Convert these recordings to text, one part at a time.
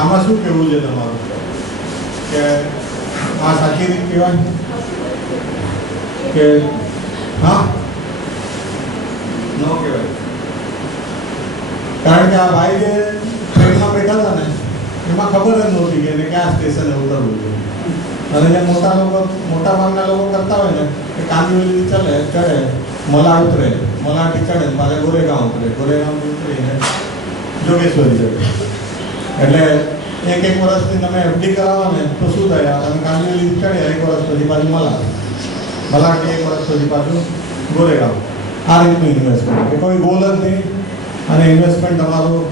આમાં શું કહેવું છે તમારું કે આ સાચી રીત કહેવાય કે હા ન કહેવાય? કારણ કે આ ભાઈ જે ટ્રેનમાં બેઠા હતા ને એમાં ખબર જ નહોતી કે એને કયા સ્ટેશને ઉતરવું છે. અને જે મોટા ભાગના લોકો કરતા હોય ને કે કાંદિવલી ચડે મલાડ ઉતરે, મલાડથી ચડે પાછા ગોરેગાંવ ઉતરે, ગોરેગાંવ ઉતરીને જોગેશ્વરી ચડે. એટલે એક વર્ષથી તમે એફડી કરાવો ને તો શું થાય? તમે કાંદિવલી ચડ્યા 1 વર્ષ પછી પાછું મલાડથી 1 વર્ષ પછી પાછું ગોરેગાંવ. આ રીતનું ઇન્વેસ્ટમેન્ટ કે કોઈ ગોલ જ નહીં અને ઇન્વેસ્ટમેન્ટ તમારું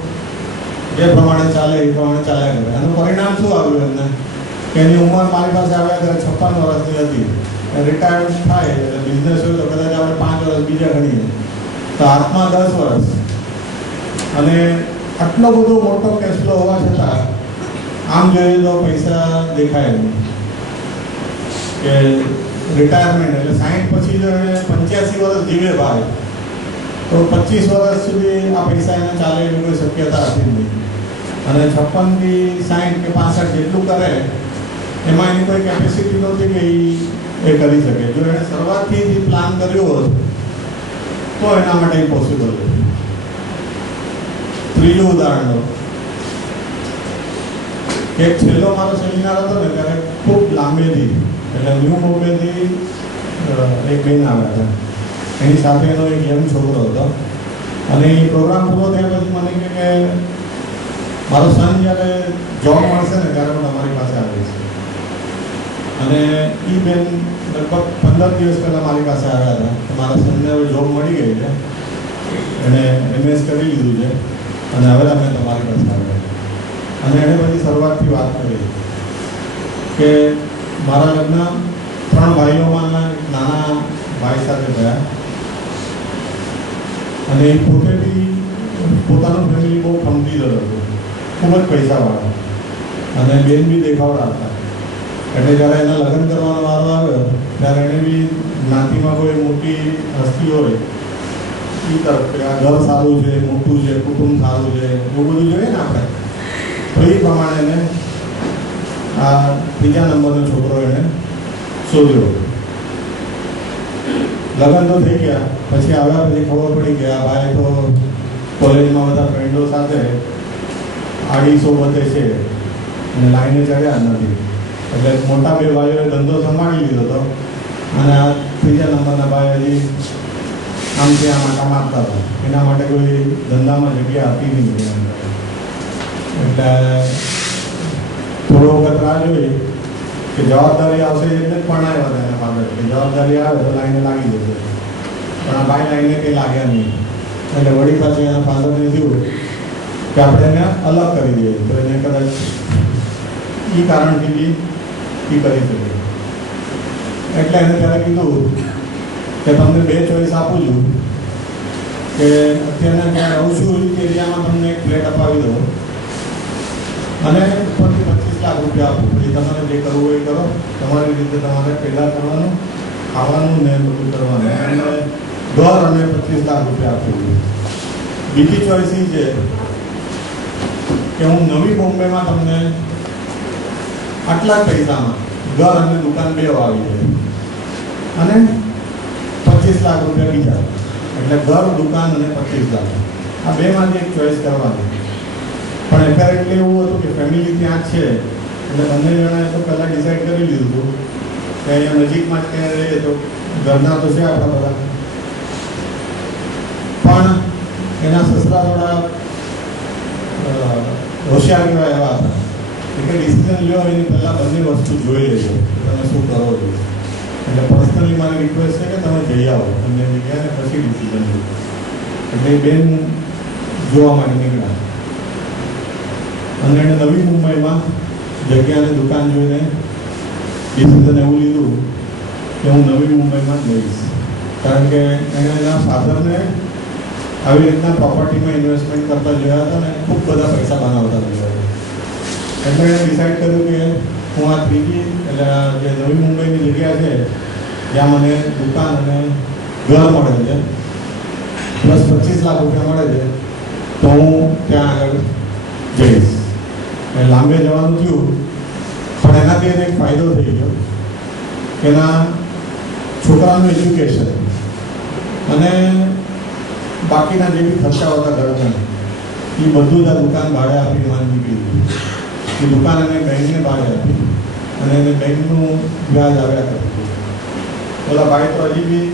જે પ્રમાણે ચાલે એ પ્રમાણે ચાલ્યા કરે. આનું પરિણામ શું આવ્યું એમને કે એની ઉંમર મારી પાસે આવ્યા ત્યારે 56 વર્ષની હતી. રિટાયરમેન્ટ થાય એટલે બિઝનેસ હોય તો કદાચ આપણે 5 વર્ષ બીજા ગણીએ તો હાથમાં 10 વર્ષ અને આટલો બધો મોટો કેશ ફ્લો હોવા છતાં આમ જોઈએ તો પૈસા દેખાય નહીં. કે રિટાયરમેન્ટ એટલે 60 પછી જો એને 85 વર્ષ જીવે ભાઈ તો 25 વર્ષ સુધી આ પૈસા એને ચાલે એવી કોઈ શક્યતા હતી નહીં. અને 56 થી 60 કે 65 જેટલું કરે એમાં એની કોઈ કેપેસિટી નહોતી કે એ કરી શકે. જો એણે શરૂઆતથી પ્લાન કર્યો હોત તો એના માટે પોસિબલ છે. ત્રીજું ઉદાહરણ લો કે છેલ્લો મારો સેમિનાર હતો ને ત્યારે ખૂબ લાંબેથી એટલે ન્યૂ બોમ્બેથી એક બેન આવ્યા હતા. એની સાથે એનો એક યંગ છોકરો હતો અને એ પ્રોગ્રામ પૂરો થયા પછી મને કહે કે મારો સન જ્યારે જોબ મળશે ને ત્યારે હું તમારી પાસે આવીશ. અને એ બેન લગભગ 15 દિવસ પહેલાં મારી પાસે આવ્યા હતા કે મારા સનને હવે જોબ મળી ગઈ છે, એણે MS કરી લીધું છે અને હવે અમે તમારી પાસે આવ્યા. અને એણે પછી શરૂઆતથી વાત કરી કે મારા લગ્ન 3 ભાઈઓમાંના નાના ભાઈ સાથે થયા અને એ પોતે બી પોતાનું ફેમિલી બહુ કમતીદર હતું, ખૂબ જ પૈસાવાળા અને બેન બી દેખાવડા હતા. એટલે જ્યારે એના લગ્ન કરવાનો વારો આવ્યો ત્યારે એણે બી જ્ઞાતિમાં કોઈ મોટી હસ્તી હોય એ તરફ કે આ ઘર સારું છે, મોટું છે, કુટુંબ સારું છે, એવું બધું જોઈએ ને આપણે. તો એ પ્રમાણે એને આ ત્રીજા નંબરનો છોકરો એને શોધ્યો. લગ્ન તો થઈ ગયા, પછી આવ્યા પછી ખબર પડી કે આ ભાઈ તો કોલેજમાં બધા ફ્રેન્ડો સાથે આડી સોબતે છે અને લાઈને ચડ્યા નથી. એટલે મોટા 2 ભાઈઓએ ધંધો સંભાળી લીધો હતો અને આ ત્રીજા નંબરના ભાઈ હજી આમથી આમ આટા મારતા હતા. એના માટે કોઈ ધંધામાં જગ્યા હતી નહીં. એટલે થોડો વખત રાહ જોઈ કે જવાબદારી આવશે એટલે જ પણ આવ્યા હતા એના ફાધર કે જવાબદારી આવે તો લાઈને લાગી જશે. પણ આ ભાઈ લાઈને કંઈ લાગ્યા નહીં. એટલે વળી પાછું એના ફાધરને થયું કે આપણે એને અલગ કરી દઈએ તો એને કદાચ એ કારણથી બી એ કરી શકે. એટલે એને ત્યારે કીધું કે તમને 2 ચોઈસ આપું છું કે અત્યારના જ્યાં રહું છું એ એરિયામાં તમને એક ફ્લેટ અપાવી દો અને ઉપરથી 25 લાખ રૂપિયા આપું. પછી તમારે જે કરવું હોય એ કરો, તમારી રીતે તમારે પહેલાં કરવાનું, ખાવાનું ને બધું કરવાનું અને ઘર અને 25 લાખ રૂપિયા આપવું. બીજી ચોઈસ એ છે કે હું નવી બોમ્બેમાં તમને આટલા જ પૈસામાં ઘર અને દુકાન 2 આવી જાય અને 25 લાખ રૂપિયા બીજા. એટલે ઘર, દુકાન અને 25 લાખ આ બેમાંથી એક ચોઈસ કરવાની. પણ એપેરેન્ટલી એવું હતું કે ફેમિલી ત્યાં જ છે એટલે બંને જણાએ તો પહેલાં ડિસાઈડ કરી લીધું હતું કે અહીંયા નજીકમાં જ ક્યાં રહીએ તો ઘરના તો છે આપણા બધા. પણ એના સસરા થોડા હોશિયાર કહેવાય એવા હતા કે ડિસિઝન લ્યો એની પહેલાં બંને વસ્તુ જોઈ લેજો તમે શું કરો છો. એટલે પર્સનલી મારી રિક્વેસ્ટ છે કે તમે જઈ આવો બંને જગ્યાએ પછી ડિસિઝન લો. એટલે બેન જોવા માટે નીકળ્યા અને એણે નવી મુંબઈમાં જગ્યાને દુકાન જોઈને ડિસિઝન એવું લીધું કે હું નવી મુંબઈમાં જ જઈશ. કારણ કે એણે એના ફાધરને આવી રીતના પ્રોપર્ટીમાં ઇન્વેસ્ટમેન્ટ કરતા જોયા હતા અને ખૂબ બધા પૈસા બનાવતા જોયા. એટલે એણે ડિસાઈડ કર્યું કે હું આ ત્રીજી એટલે જે નવી મુંબઈની જગ્યા છે જ્યાં મને દુકાન અને ઘર મળે છે પ્લસ 25 લાખ રૂપિયા મળે છે તો હું ત્યાં આગળ જઈશ. એ લાંબે જવાનું થયું, પણ એનાથી એને એક ફાયદો થઈ ગયો કે એના છોકરાનું એજ્યુકેશન અને બાકીના જે બી ખર્ચાઓ હતા ઘરના એ બધું જ આ દુકાન ભાડે આપીને માંગી ગયું. એ દુકાન એને બેંકને ભાડે આપી અને એને બેંકનું વ્યાજ આવ્યા કરતું. ઓલા ભાઈ તો હજી બી